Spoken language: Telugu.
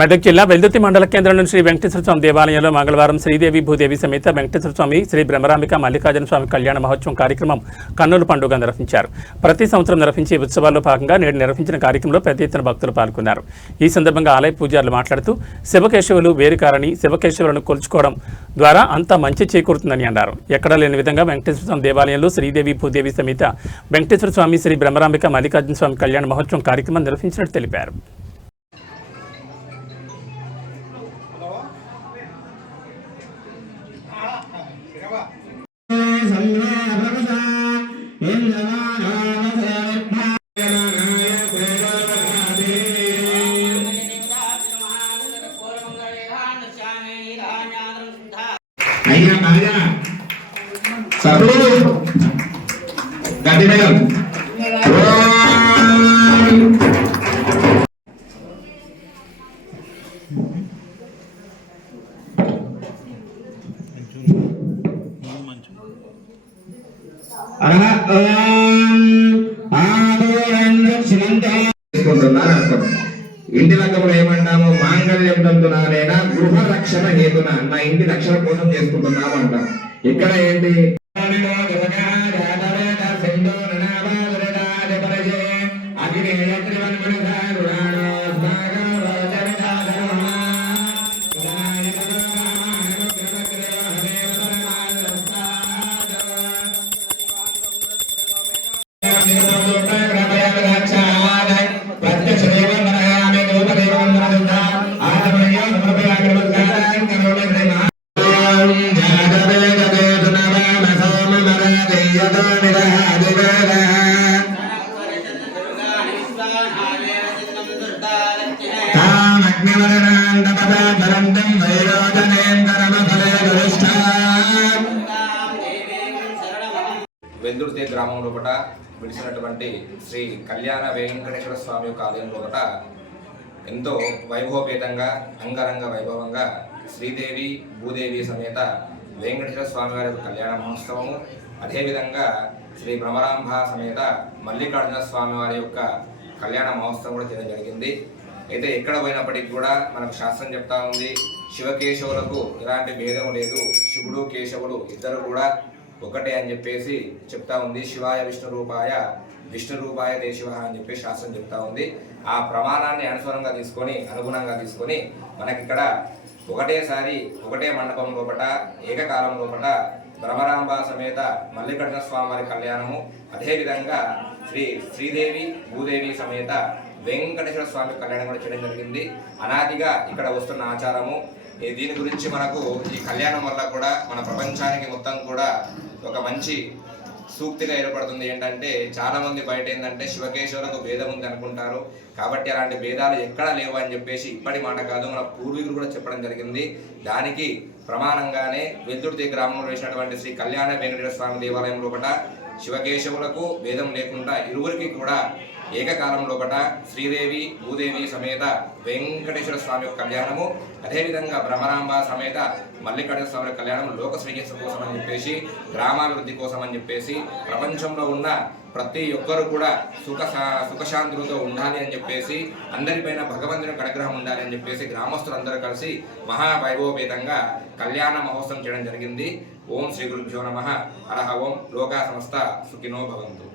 మెదక్ జిల్లా వెల్దుర్తి మండల కేంద్రంలోని శ్రీ వెంకటేశ్వర స్వామి దేవాలయంలో మంగళవారం శ్రీదేవి భూదేవి సమేత వెంకటేశ్వర స్వామి శ్రీ బ్రహ్మరాంబిక మల్లికార్జున స్వామి కళ్యాణ మహోత్సవం కార్యక్రమం కన్నుల పండుగ నిర్వహించారు. ప్రతి సంవత్సరం నిర్వహించే ఉత్సవాల్లో భాగంగా నేడు నిర్వహించిన కార్యక్రమంలో పెద్ద ఎత్తున భక్తులు పాల్గొన్నారు. ఈ సందర్భంగా ఆలయ పూజారులు మాట్లాడుతూ శివకేశవులు వేరుకారని శివకేశవులను కొలుచుకోవడం ద్వారా అంతా మంచి చేకూరుతుందని అన్నారు. ఎక్కడా లేని విధంగా వెంకటేశ్వర స్వామి దేవాలయంలో శ్రీదేవి భూదేవి సమేత వెంకటేశ్వర స్వామి శ్రీ బ్రహ్మరాంబిక మల్లికార్జున స్వామి కళ్యాణ మహోత్సవం కార్యక్రమం నిర్వహించినట్టు తెలిపారు. అయినా బాగా సభలు గడ్డి మేడం ఇంటి లగ్గములు ఏమంటాము? మాంగళ్యం తంతునానేనా గృహ రక్షణ హేతున, నా ఇంటి రక్షణ కోసం చేసుకుంటున్నాము అంటాం. ఇక్కడ ఏంటి? వెల్దుర్తి గ్రామం లోపల విడిచినటువంటి శ్రీ కళ్యాణ వెంకటేశ్వర స్వామి యొక్క ఆలయం లోపల ఎంతో వైభవపేతంగా అంగరంగ వైభవంగా శ్రీదేవి భూదేవి సమేత వెంకటేశ్వర స్వామి వారి కళ్యాణ మహోత్సవము, అదేవిధంగా శ్రీ భ్రమరాంబ సమేత మల్లికార్జున స్వామి వారి యొక్క కళ్యాణ మహోత్సవం కూడా చేయడం జరిగింది. అయితే ఎక్కడ పోయినప్పటికీ కూడా మనకు శాస్త్రం చెప్తా ఉంది, శివకేశవులకు ఎలాంటి భేదం లేదు, శివుడు కేశవుడు ఇద్దరు కూడా ఒకటే అని చెప్పేసి చెప్తా ఉంది. శివాయ విష్ణు రూపాయ దేశివ అని చెప్పి శాస్త్రం చెప్తా ఉంది. ఆ ప్రమాణాన్ని అనుగుణంగా తీసుకొని మనకిక్కడ ఒకటేసారి ఒకటే మండపం లోపల ఏకకాలం లోపల భ్రమరాంబ సమేత మల్లికార్జున స్వామి వారి కళ్యాణము, అదేవిధంగా శ్రీదేవి భూదేవి సమేత వెంకటేశ్వర స్వామి కళ్యాణం కూడా చేయడం జరిగింది. అనాదిగా ఇక్కడ వస్తున్న ఆచారము. దీని గురించి మనకు ఈ కళ్యాణం వల్ల కూడా మన ప్రపంచానికి మొత్తం కూడా ఒక మంచి సూక్తిగా ఏర్పడుతుంది. ఏంటంటే చాలా మంది బయట ఏంటంటే శివకేశవులకు భేదం ఉంది అనుకుంటారు. కాబట్టి అలాంటి భేదాలు ఎక్కడా లేవు అని చెప్పేసి ఇప్పటి మాట కాదు, మన పూర్వీకులు కూడా చెప్పడం జరిగింది. దానికి ప్రమాణంగానే వెల్దుర్తి గ్రామంలో వేసినటువంటి శ్రీ కళ్యాణ వెంకటేశ్వర స్వామి దేవాలయం లోపల శివకేశవులకు భేదం లేకుండా ఇరువురికి కూడా ఏకకాలం లోపల శ్రీదేవి భూదేవి సమేత వెంకటేశ్వర స్వామి యొక్క కళ్యాణము, అదేవిధంగా భ్రమరాంబ సమేత మల్లికార్జున స్వామి కళ్యాణం లోక శ్రేయస్సు కోసం అని చెప్పేసి, గ్రామాభివృద్ధి కోసం అని చెప్పేసి, ప్రపంచంలో ఉన్న ప్రతి ఒక్కరు కూడా సుఖశాంతులతో ఉండాలి అని చెప్పేసి, అందరిపైన భగవంతుని అనుగ్రహం ఉండాలి అని చెప్పేసి గ్రామస్తులందరూ కలిసి మహావైభవపేతంగా కళ్యాణ మహోత్సవం చేయడం జరిగింది. ఓం శ్రీ గురుభ్యో నమః. హరః ఓం. లోకా సమస్త సుఖినో భవంతు.